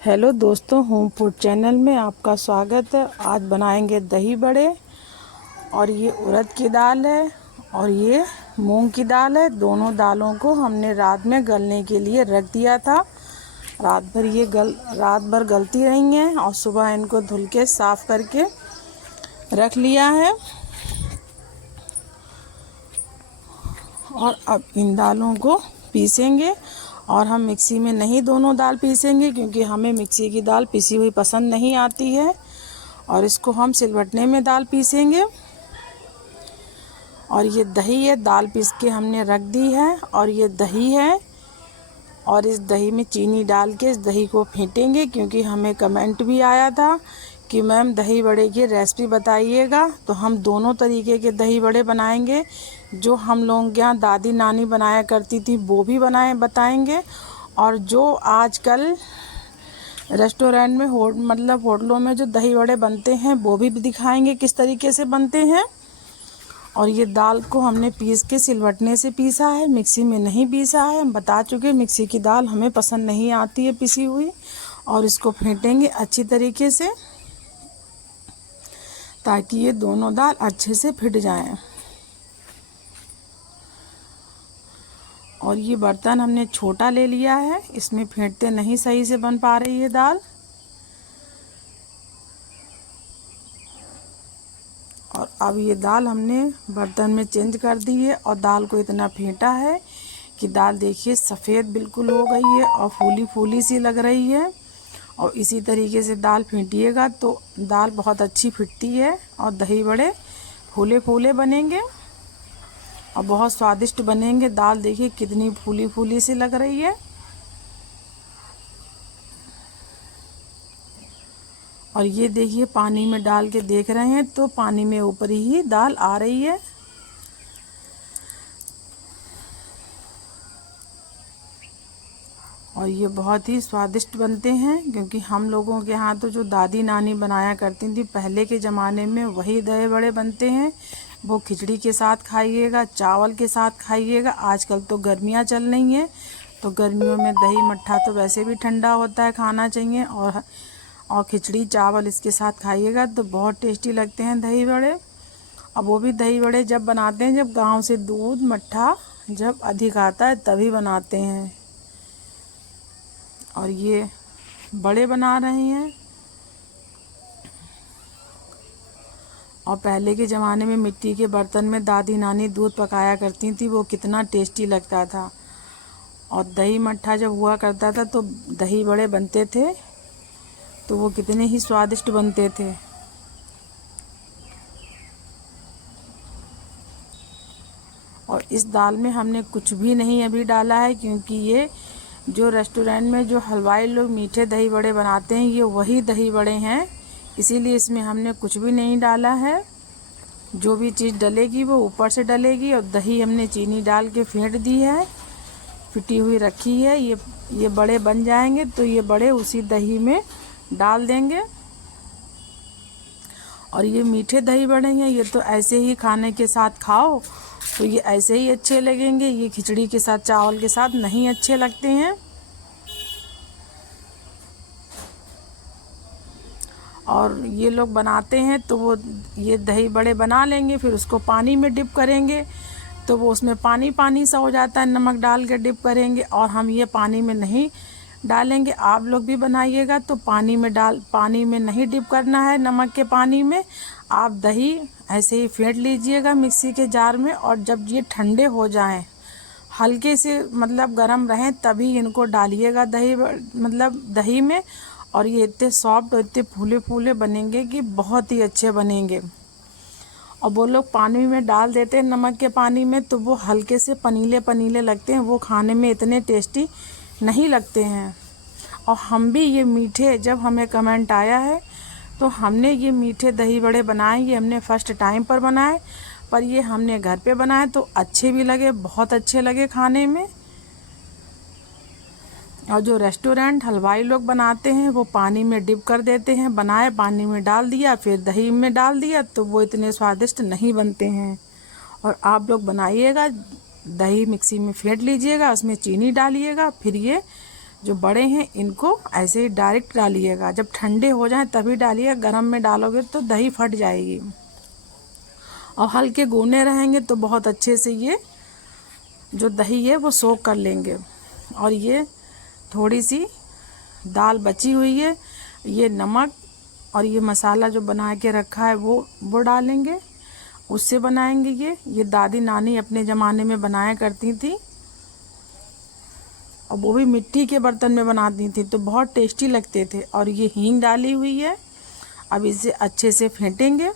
Hello दोस्तों, home food channel में आपका स्वागत है। आज बनाएंगे दही बड़े। और ये उड़द की दाल है और ये मूंग की दाल है। दोनों दालों को हमने रात में गलने के लिए रख दिया था। रात भर गलती रही हैं और सुबह इनको धुल के साफ करके रख लिया है। और अब इन दालों को पीसेंगे। और हम मिक्सी में नहीं दोनों दाल पीसेंगे, क्योंकि हमें मिक्सी की दाल पिसी हुई पसंद नहीं आती है। और इसको हम सिलबट्टे में दाल पीसेंगे। और ये दही है, दाल पीस के हमने रख दी है। और ये दही है और इस दही में चीनी डाल के इस दही को फेंटेंगे, क्योंकि हमें कमेंट भी आया था कि मैम दही बड़े की रेसिपी बताइएगा। तो हम दोनों तरीके के दही बड़े बनाएंगे। जो हम लोगों के यहाँ दादी नानी बनाया करती थी वो भी बताएंगे। और जो आजकल रेस्टोरेंट में होटलों में जो दही बड़े बनते हैं वो भी दिखाएंगे किस तरीके से बनते हैं। और ये दाल को हमने पीस के सिलबट्टे से पीसा है, मिक्सी में नहीं पीसा है। हम बता चुके मिक्सी की दाल हमें पसंद नहीं आती है पिसी हुई। और इसको फेंटेंगे अच्छी तरीके से, ताकि ये दोनों दाल अच्छे से फिट जाएं। और ये बर्तन हमने छोटा ले लिया है, इसमें फेंटते नहीं सही से बन पा रही है दाल। और अब ये दाल हमने बर्तन में चेंज कर दी है और दाल को इतना फेंटा है कि दाल देखिए सफ़ेद बिल्कुल हो गई है और फूली फूली सी लग रही है। और इसी तरीके से दाल फेंटिएगा तो दाल बहुत अच्छी फिटती है और दही बड़े फूले फूले बनेंगे और बहुत स्वादिष्ट बनेंगे। दाल देखिए कितनी फूली फूली सी लग रही है। और ये देखिए पानी में डाल के देख रहे हैं तो पानी में ऊपर ही दाल आ रही है। और ये बहुत ही स्वादिष्ट बनते हैं, क्योंकि हम लोगों के यहाँ तो जो दादी नानी बनाया करती थी पहले के ज़माने में वही दही बड़े बनते हैं। वो खिचड़ी के साथ खाइएगा, चावल के साथ खाइएगा। आजकल तो गर्मियाँ चल रही हैं तो गर्मियों में दही मट्ठा तो वैसे भी ठंडा होता है, खाना चाहिए। और खिचड़ी चावल इसके साथ खाइएगा तो बहुत टेस्टी लगते हैं दही बड़े। अब वो भी दही बड़े जब बनाते हैं जब गांव से दूध मट्ठा जब अधिक आता है तभी बनाते हैं। और ये बड़े बना रहे हैं। और पहले के ज़माने में मिट्टी के बर्तन में दादी नानी दूध पकाया करती थी, वो कितना टेस्टी लगता था। और दही मट्ठा जब हुआ करता था तो दही बड़े बनते थे तो वो कितने ही स्वादिष्ट बनते थे। और इस दाल में हमने कुछ भी नहीं अभी डाला है, क्योंकि ये जो रेस्टोरेंट में जो हलवाई लोग मीठे दही बड़े बनाते हैं ये वही दही बड़े हैं, इसीलिए इसमें हमने कुछ भी नहीं डाला है। जो भी चीज़ डलेगी वो ऊपर से डलेगी। और दही हमने चीनी डाल के फेंट दी है, फिटी हुई रखी है। ये बड़े बन जाएंगे तो ये बड़े उसी दही में डाल देंगे। और ये मीठे दही बड़े हैं, ये तो ऐसे ही खाने के साथ खाओ तो ये ऐसे ही अच्छे लगेंगे। ये खिचड़ी के साथ चावल के साथ नहीं अच्छे लगते हैं। और ये लोग बनाते हैं तो वो ये दही बड़े बना लेंगे, फिर उसको पानी में डिप करेंगे तो वो उसमें पानी पानी सा हो जाता है। नमक डाल के डिप करेंगे और हम ये पानी में नहीं डालेंगे। आप लोग भी बनाइएगा तो पानी में नहीं डिप करना है, नमक के पानी में आप दही ऐसे ही फेंट लीजिएगा मिक्सी के जार में। और जब ये ठंडे हो जाएं, हल्के से गर्म रहें, तभी इनको डालिएगा दही में। और ये इतने सॉफ्ट और इतने फूले फूले बनेंगे कि बहुत ही अच्छे बनेंगे। और वो लोग पानी में डाल देते हैं नमक के पानी में तो वो हल्के से पनीले पनीले लगते हैं, वो खाने में इतने टेस्टी नहीं लगते हैं। और हम भी ये मीठे, जब हमें कमेंट आया है तो हमने ये मीठे दही बड़े बनाए। ये हमने फर्स्ट टाइम पर बनाए, पर ये हमने घर पे बनाए तो अच्छे भी लगे, बहुत अच्छे लगे खाने में। और जो रेस्टोरेंट हलवाई लोग बनाते हैं वो पानी में डिप कर देते हैं, बनाए पानी में डाल दिया फिर दही में डाल दिया तो वो इतने स्वादिष्ट नहीं बनते हैं। और आप लोग बनाइएगा, दही मिक्सी में फेंट लीजिएगा, उसमें चीनी डालिएगा, फिर ये जो बड़े हैं इनको ऐसे ही डायरेक्ट डालिएगा, जब ठंडे हो जाएं तभी डालिए, गरम में डालोगे तो दही फट जाएगी। और हल्के गूने रहेंगे तो बहुत अच्छे से ये जो दही है वो सोख कर लेंगे। और ये थोड़ी सी दाल बची हुई है, ये नमक और ये मसाला जो बना के रखा है वो डालेंगे, उससे बनाएंगे। ये दादी नानी अपने ज़माने में बनाया करती थी, और वो भी मिट्टी के बर्तन में बनाती थी, तो बहुत टेस्टी लगते थे। और ये हींग डाली हुई है, अब इसे अच्छे से फेंटेंगे।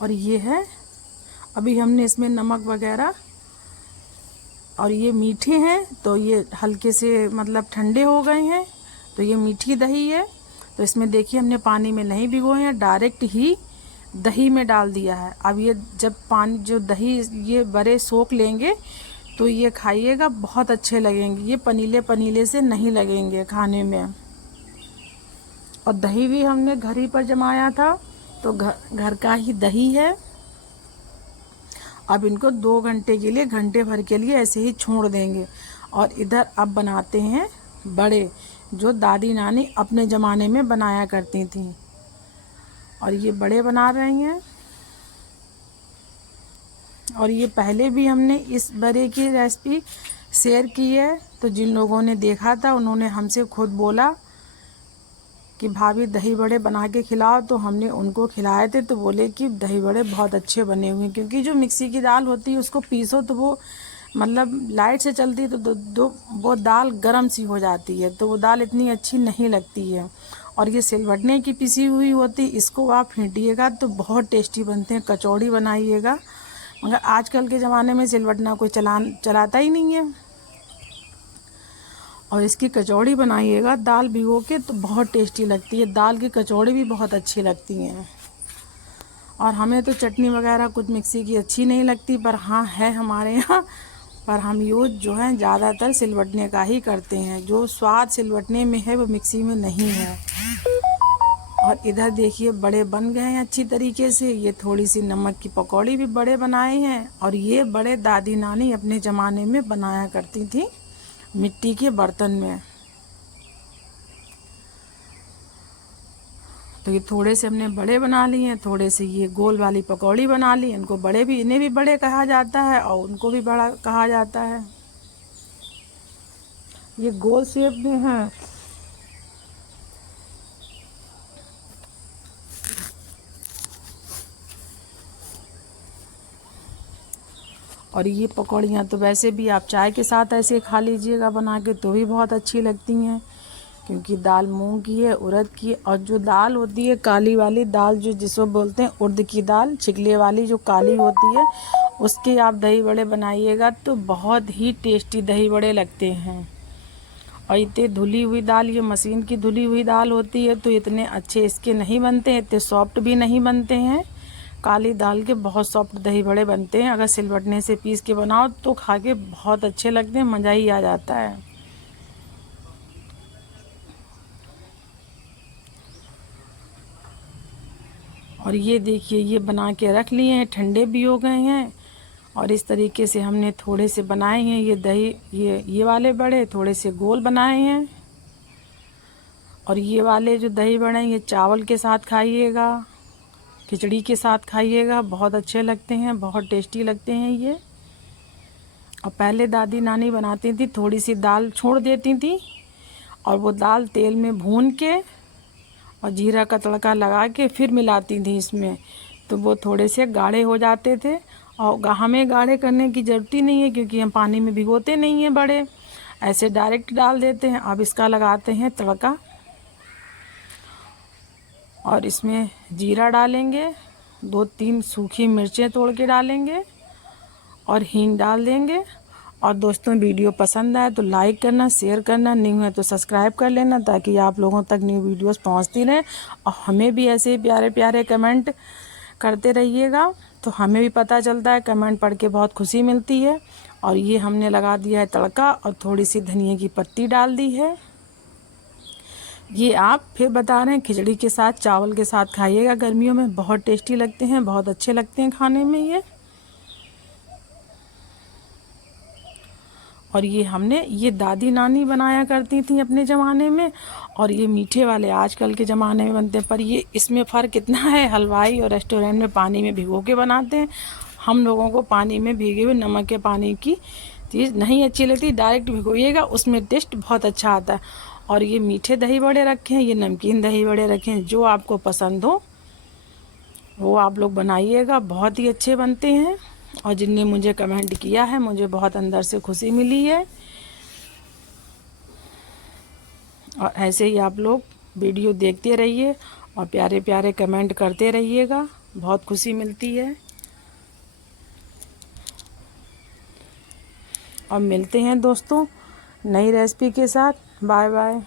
और ये है, अभी हमने इसमें नमक वगैरह, और ये मीठे हैं तो ये हल्के से मतलब ठंडे हो गए हैं, तो ये मीठी दही है। तो इसमें देखिए हमने पानी में नहीं भिगोए हैं, डायरेक्ट ही दही में डाल दिया है। अब ये जब पानी जो दही ये बड़े सोख लेंगे तो ये खाइएगा, बहुत अच्छे लगेंगे। ये पनीले पनीले से नहीं लगेंगे खाने में। और दही भी हमने घर ही पर जमाया था, तो घर का ही दही है। अब इनको 2 घंटे के लिए, घंटे भर के लिए ऐसे ही छोड़ देंगे। और इधर अब बनाते हैं बड़े, जो दादी नानी अपने ज़माने में बनाया करती थी। और ये बड़े बना रही हैं। और ये पहले भी हमने इस बड़े की रेसिपी शेयर की है, तो जिन लोगों ने देखा था उन्होंने हमसे खुद बोला कि भाभी दही बड़े बना के खिलाओ, तो हमने उनको खिलाए थे, तो बोले कि दही बड़े बहुत अच्छे बने हुए हैं। क्योंकि जो मिक्सी की दाल होती है उसको पीसो तो वो मतलब लाइट से चलती है, तो वो दाल गरम सी हो जाती है, तो वो दाल इतनी अच्छी नहीं लगती है। और ये सिलबट्टे की पिसी हुई होती, इसको आप फेंटिएगा तो बहुत टेस्टी बनते हैं। कचौड़ी बनाइएगा, मगर आजकल के ज़माने में सिलबट्टा कोई चलाता ही नहीं है। और इसकी कचौड़ी बनाइएगा दाल भिगो के, तो बहुत टेस्टी लगती है। दाल की कचौड़ी भी बहुत अच्छी लगती हैं। और हमें तो चटनी वगैरह कुछ मिक्सी की अच्छी नहीं लगती, पर हाँ है हमारे यहाँ, पर हम यूज़ जो है ज़्यादातर सिलबट्टे का ही करते हैं। जो स्वाद सिलबट्टे में है वो मिक्सी में नहीं है। और इधर देखिए बड़े बन गए हैं अच्छी तरीके से। ये थोड़ी सी नमक की पकौड़ी भी बड़े बनाए हैं। और ये बड़े दादी नानी अपने ज़माने में बनाया करती थी मिट्टी के बर्तन में। तो ये थोड़े से हमने बड़े बना लिए हैं, थोड़े से ये गोल वाली पकौड़ी बना ली। इनको बड़े भी, इन्हें भी बड़े कहा जाता है और उनको भी बड़ा कहा जाता है। ये गोल शेप में है। और ये पकौड़ियाँ तो वैसे भी आप चाय के साथ ऐसे खा लीजिएगा बना के, तो भी बहुत अच्छी लगती हैं। क्योंकि दाल मूंग की है, उड़द की, और जो दाल होती है काली वाली दाल, जो जिसको बोलते हैं उड़द की दाल, छिकले वाली जो काली होती है, उसके आप दही बड़े बनाइएगा तो बहुत ही टेस्टी दही बड़े लगते हैं। और इतने धुली हुई दाल, ये मशीन की धुली हुई दाल होती है, तो इतने अच्छे इसके नहीं बनते हैं, इतने सॉफ्ट भी नहीं बनते हैं। काली दाल के बहुत सॉफ्ट दही बड़े बनते हैं। अगर सिलबट्टे से पीस के बनाओ तो खा के बहुत अच्छे लगते हैं, मज़ा ही आ जाता है। और ये देखिए ये बना के रख लिए हैं, ठंडे भी हो गए हैं। और इस तरीके से हमने थोड़े से बनाए हैं ये दही, ये वाले बड़े थोड़े से गोल बनाए हैं। और ये वाले जो दही बड़े हैं ये चावल के साथ खाइएगा, खिचड़ी के साथ खाइएगा, बहुत अच्छे लगते हैं, बहुत टेस्टी लगते हैं ये। और पहले दादी नानी बनाती थी, थोड़ी सी दाल छोड़ देती थी और वो दाल तेल में भून के और जीरा का तड़का लगा के फिर मिलाती थी इसमें, तो वो थोड़े से गाढ़े हो जाते थे। और हमें गाढ़े करने की ज़रूरत ही नहीं है, क्योंकि हम पानी में भिगोते नहीं हैं बड़े, ऐसे डायरेक्ट डाल देते हैं। अब इसका लगाते हैं तड़का, और इसमें जीरा डालेंगे, 2-3 सूखी मिर्चें तोड़ के डालेंगे और हींग डाल देंगे। और दोस्तों वीडियो पसंद आए तो लाइक करना, शेयर करना, नहीं है तो सब्सक्राइब कर लेना, ताकि आप लोगों तक न्यू वीडियोस पहुंचती रहें। और हमें भी ऐसे ही प्यारे प्यारे कमेंट करते रहिएगा, तो हमें भी पता चलता है, कमेंट पढ़ के बहुत खुशी मिलती है। और ये हमने लगा दिया है तड़का और थोड़ी सी धनिया की पत्ती डाल दी है। ये आप फिर बता रहे हैं खिचड़ी के साथ, चावल के साथ खाइएगा गर्मियों में, बहुत टेस्टी लगते हैं, बहुत अच्छे लगते हैं खाने में ये। और ये हमने, ये दादी नानी बनाया करती थी अपने ज़माने में, और ये मीठे वाले आजकल के ज़माने में बनते हैं। पर ये इसमें फ़र्क इतना है, हलवाई और रेस्टोरेंट में पानी में भिगो के बनाते हैं, हम लोगों को पानी में भीगे हुए नमक के पानी की चीज़ नहीं अच्छी लगती। डायरेक्ट भिगोइएगा, उसमें टेस्ट बहुत अच्छा आता है। और ये मीठे दही बड़े रखे हैं, ये नमकीन दही बड़े रखे हैं, जो आपको पसंद हो वो आप लोग बनाइएगा, बहुत ही अच्छे बनते हैं। और जिनने मुझे कमेंट किया है, मुझे बहुत अंदर से खुशी मिली है। और ऐसे ही आप लोग वीडियो देखते रहिए और प्यारे प्यारे कमेंट करते रहिएगा, बहुत खुशी मिलती है। और मिलते हैं दोस्तों नई रेसिपी के साथ। Bye bye.